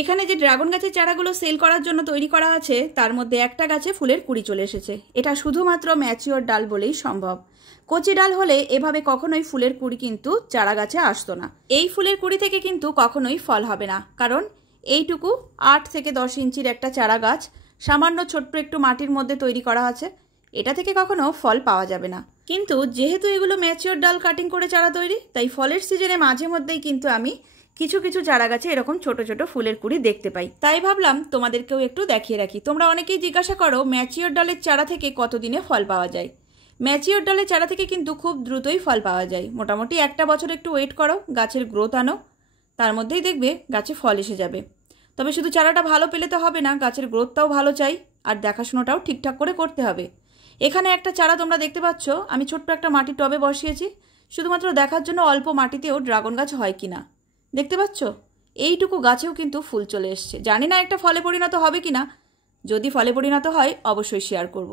এখানে যে ড্রাগন গাছের চারাগুলো সেল করার জন্য তৈরি করা আছে তার মধ্যে একটা গাছে ফুলের কুড়ি চলে এসেছে। এটা শুধুমাত্র ম্যাচিওর ডাল বলেই সম্ভব। কচি ডাল হলে এভাবে কখনোই ফুলের কুড়ি কিন্তু চারা গাছে আসতো না। এই ফুলের কুড়ি থেকে কিন্তু কখনোই ফল হবে না, কারণ এইটুকু 8 থেকে 10 ইঞ্চির একটা চারা গাছ সামান্য ছোট্ট একটু মাটির মধ্যে তৈরি করা আছে, এটা থেকে কখনো ফল পাওয়া যাবে না। কিন্তু যেহেতু এগুলো ম্যাচিওর ডাল কাটিং করে চারা তৈরি, তাই ফলের সিজনে মাঝে মধ্যেই কিন্তু আমি কিছু কিছু চারা গাছে এরকম ছোট ছোট ফুলের কুড়ি দেখতে পাই। তাই ভাবলাম তোমাদেরকেও একটু দেখিয়ে রাখি। তোমরা অনেকেই জিজ্ঞাসা করো ম্যাচিওর ডালের চারা থেকে কতদিনে ফল পাওয়া যায়। ম্যাচিওর ডালের চারা থেকে কিন্তু খুব দ্রুতই ফল পাওয়া যায়। মোটামুটি একটা বছর একটু ওয়েট করো, গাছের গ্রোথ আনো, তার মধ্যেই দেখবে গাছে ফল এসে যাবে। তবে শুধু চারাটা ভালো পেলে তো হবে না, গাছের গ্রোথটাও ভালো চাই আর দেখাশোনাটাও ঠিকঠাক করে করতে হবে। এখানে একটা চারা তোমরা দেখতে পাচ্ছ, আমি ছোট্ট একটা মাটির টবে বসিয়েছি শুধুমাত্র দেখার জন্য অল্প মাটিতেও ড্রাগন গাছ হয় কিনা। দেখতে পাচ্ছ এইটুকু গাছেও কিন্তু ফুল চলে এসছে। জানি না একটা ফলে পরিণত হবে কিনা, যদি ফলে পরিণত হয় অবশ্যই শেয়ার করব।